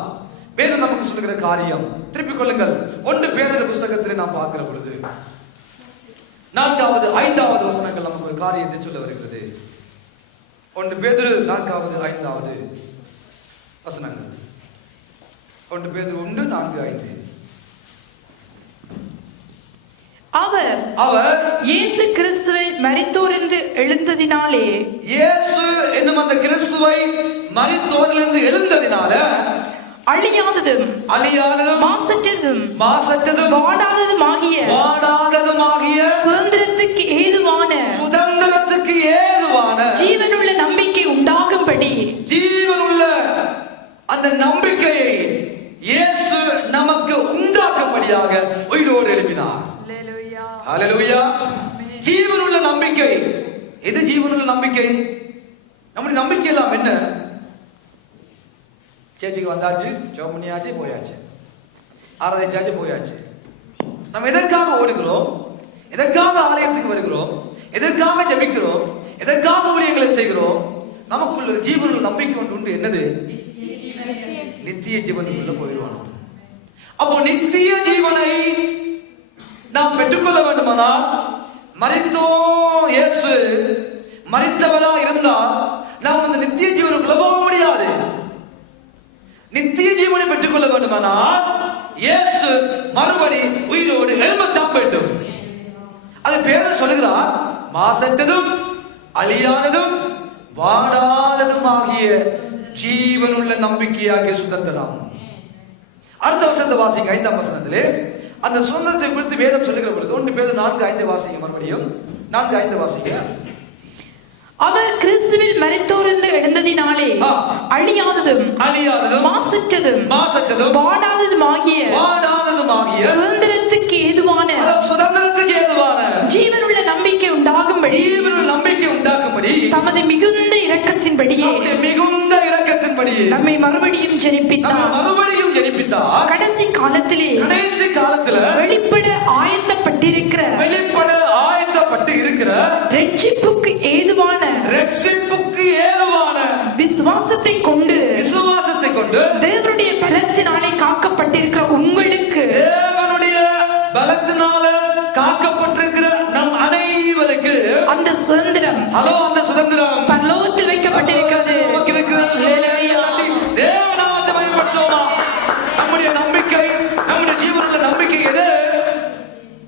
வேதம் நமக்கு சொல்லுகிற காரியம், திருப்பிக் கொள்ளுங்கள், 1 பேதுரு புத்தகத்திலே நாம் பார்க்கிற பொழுது 4வது 5வது வசனங்கள் நமக்கு ஒரு காரியத்தை சொல்ல வருகிறது. 1 பேதுரு 4வது 5வது வசனங்கள். 1 பேதுரு 1:4-5. அவர் இயேசு கிறிஸ்துவை மரித்தோரிலிருந்து எழுந்ததினாலே, இயேசு என்னும் அந்த கிறிஸ்துவை மரித்தோரிலிருந்து எழுந்ததினால அழியாததும் மாசற்றதும் வாடாததுமாகிய சுதந்திரத்துக்கு ஏதுவான ஜீவனுள்ள நம்பிக்கை உண்டாகும்படி, ஜீவனுள்ள அந்த நம்பிக்கையை இயேசு நமக்கு உண்டாக்கும்படியாக உயிரோடு எழுப்பினார். ஹல்லேலூயா. ஜீவனுள்ள நம்பிக்கை. எது ஜீவனுள்ள நம்பிக்கை? நம்முடைய நம்பிக்கை எல்லாம் என்ன? சேர்ச்சுக்கு வந்தாச்சு, சோமனியாச்சு, போயாச்சு, ஆராதிச்சாச்சு, போயாச்சு. நம்ம எதற்காக ஓடுகிறோம்? எதற்காக ஆலயத்துக்கு வருகிறோம்? எதற்காக ஜெபிக்கிறோம்? எதற்காக ஊழியங்களை செய்கிறோம்? நமக்குள்ள ஒரு ஜீவனுள்ள நம்பிக்கை ஒன்று உண்டு. என்னது? நித்திய ஜீவனுக்குள்ள போயிடுவானோ. அப்போ நித்திய ஜீவனை நாம் பெற்றுக்கொள்ள வேண்டுமானால் மரித்தோம், இயேசு மரித்தவரா இருந்தால் நாம் அந்த நித்திய ஜீவனுக்குள்ள போக முடியாது. நித்திய ஜீவனை பெற்றுக்கொள்ள வேண்டுமானால் இயேசு மறுபடி உயிரோடு எழும்பத்தான் வேண்டும். அது பேர் சொல்லுகிறார், மாசற்றதும் அழியாததும் வாடாததும் ஆகிய ஜீவனுள்ள நம்பிக்கையாகிய சுதந்திரம். அடுத்த வசனத்தை வாசிங்க, 5ஆம் வசனத்திலே அந்த சுதந்திரத்தை குறித்து வேதம் சொல்லுகிற பொழுது 1 பேதுரு 4:5 வாசிங்க. மறுபடியும் 4:5 வாசிங்க. அவர் கிறிஸ்துவில் மரித்தோரிலிருந்து எழுந்ததினாலே அழியாததும் மாசற்றதும் வாடாததுமாகிய சுதந்திரத்துக்கு ஏதுவான ஜீவனுள்ள நம்பிக்கை உண்டாகும்படி தமது மிகுந்த இரக்கத்தின்படியே நம்மை மறுபடியும் ஜெனிப்பித்தார். கடைசி காலத்திலே வெளிப்பட ஆயத்தப்பட்டிருக்கிற ரட்சிப்புக்கு ஏதுவான விசுவாசத்தை கொண்டு தேவனுடைய பலத்தினாலே காக்கப்பட்டிருக்கிற உங்களுக்கு, தேவனுடைய பலத்தினால காக்கப்பட்டிருக்கிற நம் அனைவருக்கு அந்த சுதந்திரம் பரலோகத்தில் வைக்கப்பட்டிருக்கிறது. நம்முடைய நம்பிக்கை, நம்முடைய ஜீவனுள்ள நம்பிக்கை எது?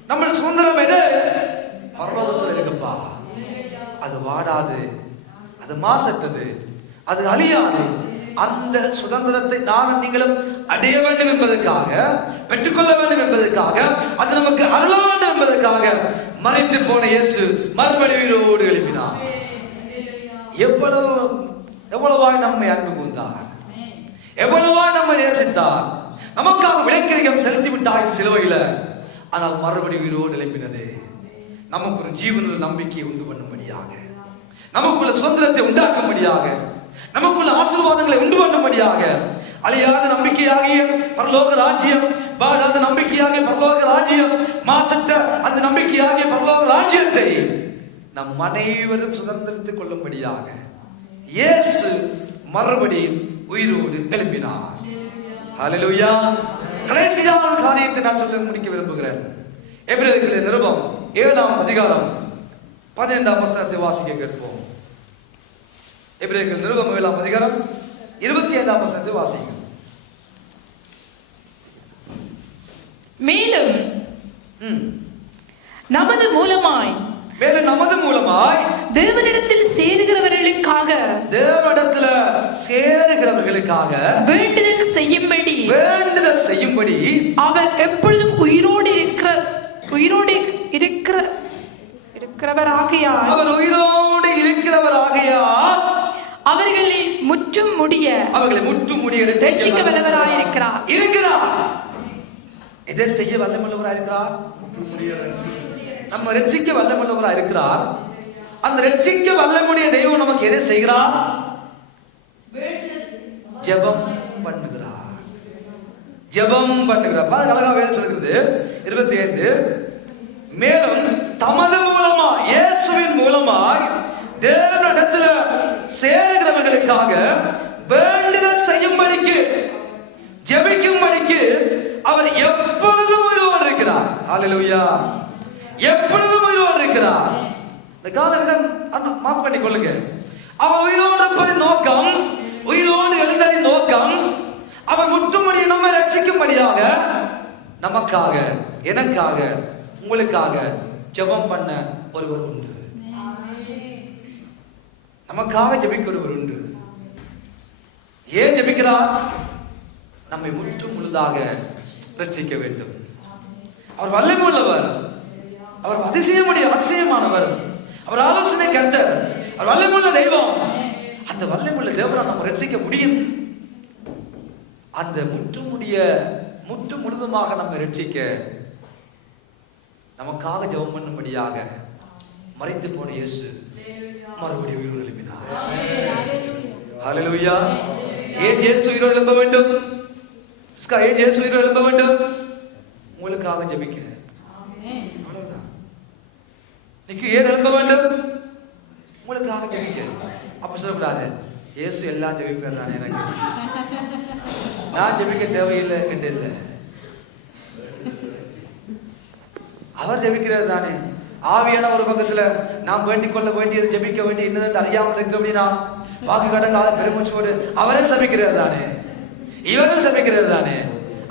நம்முடைய சுதந்திரம் எது? பரலோகத்தில் இருக்குப்பா. அது வாடாது, அது மாசற்றது, அது அழியாது. அந்த சுதந்திரத்தை நானும் நீங்களும் அடைய வேண்டும் என்பதற்காக, பெற்றுக்கொள்ள வேண்டும் என்பதற்காக, அது நமக்கு அருள வேண்டும் என்பதற்காக மரித்து போன இயேசு மறுபடியோடு எழுப்பினார். எவ்வளவாய் நம்மை அன்பு கூர்ந்தார், எவ்வளவாய் நம்மை நேசித்தார். நமக்காக விலைக்கிரயம் செலுத்தி விட்டாய் சிலுவையில். ஆனால் மறுபடி உயிரோடு எழுப்பினது நமக்கு ஒரு ஜீவனுள்ள நம்பிக்கையை உண்டு பண்ணும்படியாக, நமக்குள்ள சுதந்திரத்தை உண்டாக்கும்படியாக, நமக்குள்ள ஆசீர்வாதங்களை உண்டு பண்ணும்படியாக, அழியாத நம்பிக்கையாகிய பரலோக ராஜ்யம், வாடாத நம்பிக்கையாகிய பரலோக ராஜ்யம், மாசற்ற அந்த நம்பிக்கையாகிய பரலோக ராஜ்யத்தை நம் அனைவரும் சுதந்திரத்துக் கொள்ளும்படியாக இயேசு மறுபடி உயிரோடு எழுப்பினார். ஹல்லேலூயா. கடைசியான ஒரு காரியத்தை நான் சொல்ல முடிக்க விரும்புகிறேன். எபிரேயர்களின் நிருபம் 7ஆம் அதிகாரம் 15ஆம் வசனத்தை வாசிக்க கேட்போம். எபிரேயர்கள் நிருபம் 7ஆம் அதிகாரம் 25ஆம் வசனத்தை வாசிங்க. மேலும் நமது மூலமாய், மேலும் நமது மூலமாய் தேவனிடத்தில் சேருகிறவர்களுக்காக வேண்டுதல் செய்யும்படி அவர் எப்பொழுதும் உயிரோடு இருக்கிறவராகையால் அவர்களை முற்றும் முடிய ரட்சிக்க வல்லவராயிருக்கிறார். இதை செய்ய வல்லமுள்ளவராயிருக்கிறார். நம்ம ரட்சிக்க வல்லமுள்ளவராயிருக்கிறார். அந்த ரட்சிக்க வல்லமுடைய தெய்வம் நமக்கு எதை செய்கிறார்? ஜெபம் பண்ணுகிறார். ஜெபம் பண்ணுகிறார். பாருங்க, அழகா வேதம் சொல்கிறது 25. மேலும் தமது மூலமாய், இயேசுவின் மூலமாய் தேவனிடத்தில் சேருகிறவர்களுக்காக வேண்டுதல் செய்யும்படிக்கு, ஜெபிக்கும்படிக்கு அவர் எப்பொழுதும் உயிரோடு இருக்கிறார். ஹல்லேலூயா. எப்பொழுதும் உயிரோடு இருக்கிறார். இந்த காலம் மார்க் பண்ணி கொள்ளுங்க. அவர் உயிரோடு இருப்பதின் நோக்கம், உயிரோடு எழுந்ததின் நோக்கம், அவர் முற்றுமுடிய நம்மை ரட்சிக்கும்படியாக நமக்காக, எனக்காக, உங்களுக்காக ஜெபம் பண்ண ஒருவர் உண்டு. நமக்காக ஜெபிக்க ஒருவர் உண்டு. ஏன் ஜெபிக்கிறார்? நம்மை முற்று முழுதாக ரட்சிக்க வேண்டும். அவர் வல்லமை உள்ளவர். அவர் அதிசயமானவர். அவர் ஆலோசனை கர்த்தர். அவர் வல்லமையுள்ள தெய்வம். அந்த வல்லமையுள்ள தேவனால் நம்ம ரட்சிக்க முடியும். அந்த முற்று முழுதுமாக நம்ம ரட்சிக்க நமக்காக ஜெபம் பண்ணும்படியாக மரித்து போன இயேசு மறுபடியும் உயிரோடு எழுப்பினார். ஹல்லேலூயா. ஏன் இயேசு உயிரோடு எழும்ப வேண்டும்? ஏன் இயேசு உயிரோடு எழும்ப வேண்டும்? உங்களுக்காக ஜெபிக்க. அவ்வளவுதான். நீங்க ஏன் எழும்ப வேண்டும்? உங்களுக்காக ஜெபிக்க. அப்ப சொல்லக்கூடாது, இயேசு எல்லாம் ஜெபிப்பார் தானே, எனக்கு நான் ஜெபிக்க தேவையில்லை என்று இல்லை. அவர் ஜெபிக்கிறது தானே. ஆவியான ஒரு பக்கத்துல நாம் வேண்டிக் கொள்ள வேண்டியது, ஜெபிக்க வேண்டிய இன்னும் அறியாமல் இருக்கிற அப்படின்னா வாக்கு கடங்காத பெருமூச்சோடு அவரே சபிக்கிறது தானே, இவரும் சபிக்கிறது தானே.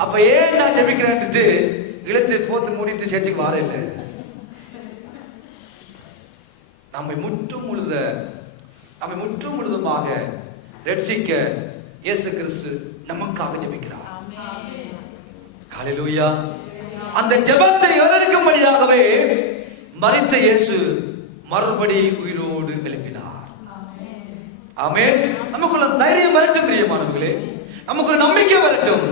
அப்ப ஏன் நான் ஜெபிக்கிறேன்ட்டு இழுத்து போத்து மூடிட்டு சேர்த்துக்கு வார இல்லை. நம்மை முற்றும் முழுதுமாக ரட்சிக்க இயேசு கிறிஸ்து நமக்காக ஜெபிக்கிறார். ஹல்லேலூயா. அந்த ஜெபத்தை ஏறெடுக்கும்படியாகவே மரித்த இயேசு மறுபடி உயிரோடு எழுப்பினார். ஆமென். நமக்குள்ள தைரியம் வரட்டும் பிரியமானவர்களே, நமக்கு நம்பிக்கை வரட்டும்.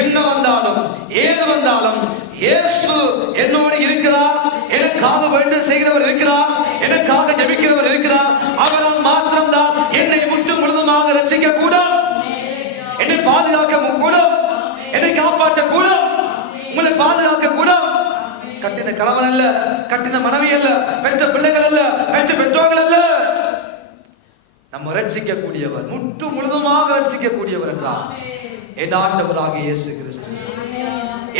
என்ன வந்தாலும் ஏது வந்தாலும் இயேசு என்னோடு இருக்கிறார், எனக்காக வேண்டும் செய்கிறவர் இருக்கிறார், எனக்காக ஜெபிக்கிறவர் இருக்கிறார். அவரால் மாத்திரம்தான் என்னை முற்றும் முழுதுமாக ரட்சிக்க கூடும், என்னை பாதுகாக்க கூடும், என்னை காப்பாற்ற கூடும், உங்களை பாதுகாக்க கூடும். கட்டின கணவன் அல்ல, கட்டின மனைவி அல்ல, பெற்ற பிள்ளைகள் அல்ல, பெற்ற பெற்றோர்கள் அல்ல. நம்ம ரட்சிக்க கூடியவர், முற்று முழுதுமாக ரட்சிக்க கூடியவர் என்றால் ஆண்டவராக இயேசு கிறிஸ்து.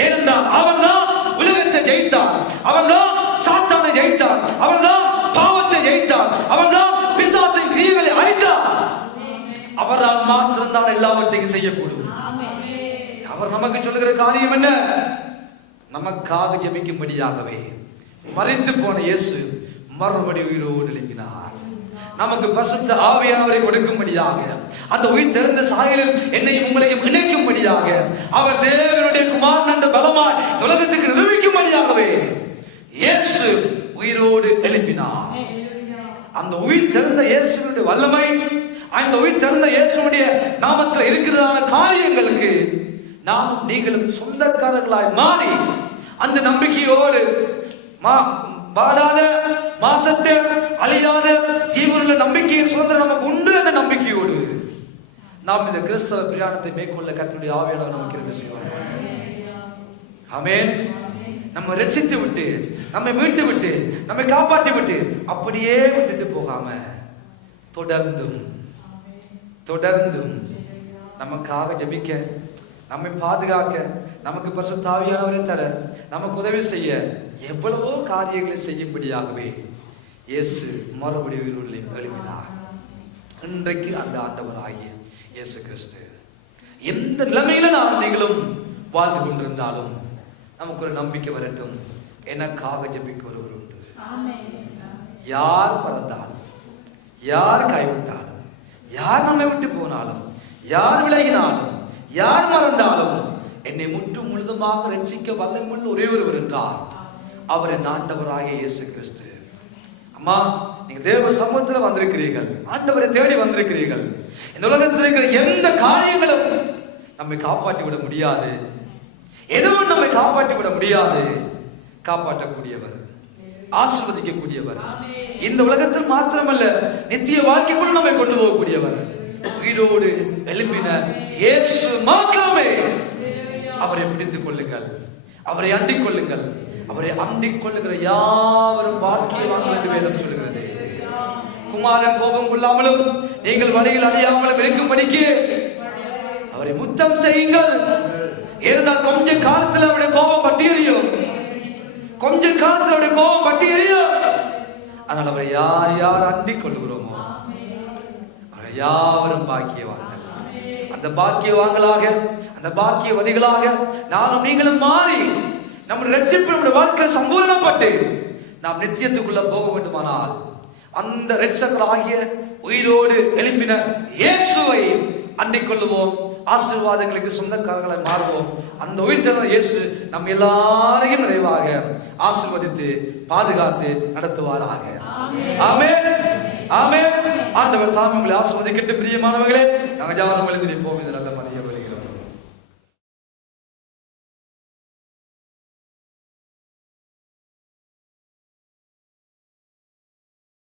ஏனென்றால் அவர்தான் உலகத்தை ஜெயித்தார், அவர்தான் சாத்தானை ஜெயித்தார், அவர்தான் பாவத்தை ஜெயித்தார், அவர்தான் பிசாசின் கிரியைகளை அழித்தார். அவரால் மாத்திரம்தான் எல்லாவற்றையும் செய்யக்கூடும். அவர் நமக்கு சொல்லுகிற காரியம் என்ன? நமக்காக ஜெபிக்கும்படியாகவே மரித்து போன இயேசு மறுபடி உயிரோடு எழுப்பினார். நமக்கு பரிசுத்த ஆவியானவரை கொடுக்கும்படியாக, அந்த உயிர் தெழுந்த சாயலில் என்னையும் உங்களையும் இணைக்கும்படியாக, அவர் தேவனுடைய குமாரன் என்ற பலமாய் உலகத்துக்கு நிரூபிக்கும்படியாகவே இயேசு உயிரோடு எழுப்பினார். அந்த உயிர் தெழுந்த இயேசுடைய வல்லமை, அந்த உயிர் தெழுந்த இயேசுடைய நாமத்தில் இருக்கிறதான காரியங்களுக்கு நாமும் நீங்களும் சொந்தக்காரர்களாய் மாறி அந்த நம்பிக்கையோடு வாடாத மாசத்த அழியாத ஜீவனுள்ள நம்பிக்கையின் சுதந்திரம் நமக்கு உண்டு என்ற நம்பிக்கையோடு நாம் இந்த கிறிஸ்தவ பிரயாணத்தை மேற்கொள்ள கர்த்தருடைய ஆவியானவர் நமக்கு கிருபை செய்வார். ஆமென். நம்ம ரட்சித்து விட்டு, நம்மை மீட்டு விட்டு, நம்மை காப்பாற்றி விட்டு அப்படியே விட்டுட்டு போகாம தொடர்ந்தும் நமக்காக ஜெபிக்க, நம்மை பாதுகாக்க, நமக்கு பரிசுத்த ஆவியானவரை தர, நமக்கு உதவி செய்ய எவ்வளவோ காரியங்களை செய்யும்படியாகவே இயேசு மறுபடியும் எழுப்பினார். இன்றைக்கு அந்த ஆண்டவராகிய இயேசு கிறிஸ்து எந்த நிலைமையில நாம் நீங்களும் வாழ்ந்து கொண்டிருந்தாலும் நமக்கு ஒரு நம்பிக்கை வரட்டும். எனக்காக ஜெபிக்க ஒருவர் உண்டு. யார் மறந்தாலும், யார் கைவிட்டாலும், யார் நம்மை விட்டு போனாலும், யார் விலகினாலும், யார் மறந்தாலும் என்னை முற்றும் முழுதுமாக ரட்சிக்க வல்லமையுள்ள ஒரே ஒருவர் என்றார். அவர் என் ஆண்டவராகிய இயேசு கிறிஸ்து. அம்மா, நீங்க தேவ சமூகத்தில் வந்திருக்கிறீர்கள், ஆண்டவரை தேடி வந்திருக்கிறீர்கள். இந்த உலகத்தில் இருக்கிற எந்த காரியங்களும் நம்மை காப்பாற்றி விட முடியாது. எதுவும் நம்மை காப்பாற்றி விட முடியாது. காப்பாற்றக்கூடியவர், ஆசீர்வதிக்கக்கூடியவர், இந்த உலகத்தில் மாத்திரமல்ல நித்திய வாழ்க்கைக்குள் நம்மை கொண்டு போகக்கூடியவர், உயிரோடு எழுப்பின இயேசு மாத்திரமே. அவரை பிடித்துக் கொள்ளுங்கள், அவரை அண்டிக் கொள்ளுங்கள். அவரை அண்டிக் கொள்ளுகிற யாவரும் பாக்கியவான்கள் என்று வேதம் சொல்கிறது. குமாரன் கோபம் கொள்ளாமலும் நீங்கள் வழியில் அடையாமலும் இருக்கும்படிக்கு அவரை முத்தம் செய்யுங்கள். ஏனென்றால் கொஞ்ச காலத்தில் அவருடைய கோபம் பட்டி எறியும். கொஞ்ச காலத்தில் அவருடைய கோபம் பட்டி எறியும். அதனால் அவரை யார் யார் அண்டிக் கொள்ளுகிறோமோ அவரை யாவரும் பாக்கியவான்கள். அந்த பாக்கியவான்களாக, அந்த பாக்கியவதிகளாக நானும் நீங்களும் மாறி நம்முடைய ரட்சிப்பு நம்முடைய வாழ்க்கையில் சம்பூர்ணப்பட்டு நாம் நித்தியத்துக்குள்ள போக வேண்டுமானால் அந்த இரட்சகராகிய உயிரோடு எழுப்பின இயேசுவை அண்டிக் கொள்ளுவோம். ஆசீர்வாதங்களுக்கு சொந்தக்காரர்களை மாறுவோம். அந்த உயிர்த்தெழுந்த இயேசு நம் எல்லாரையும் நிறைவாக ஆசீர்வதித்து பாதுகாத்து நடத்துவாராக. ஆமென், ஆமென். ஆண்டவர் தாமே உங்களை ஆசீர்வதிக்கட்டும். பிரியமானவர்களே, நாங்கள் யாரும் எழுந்திருப்போம். இது நல்ல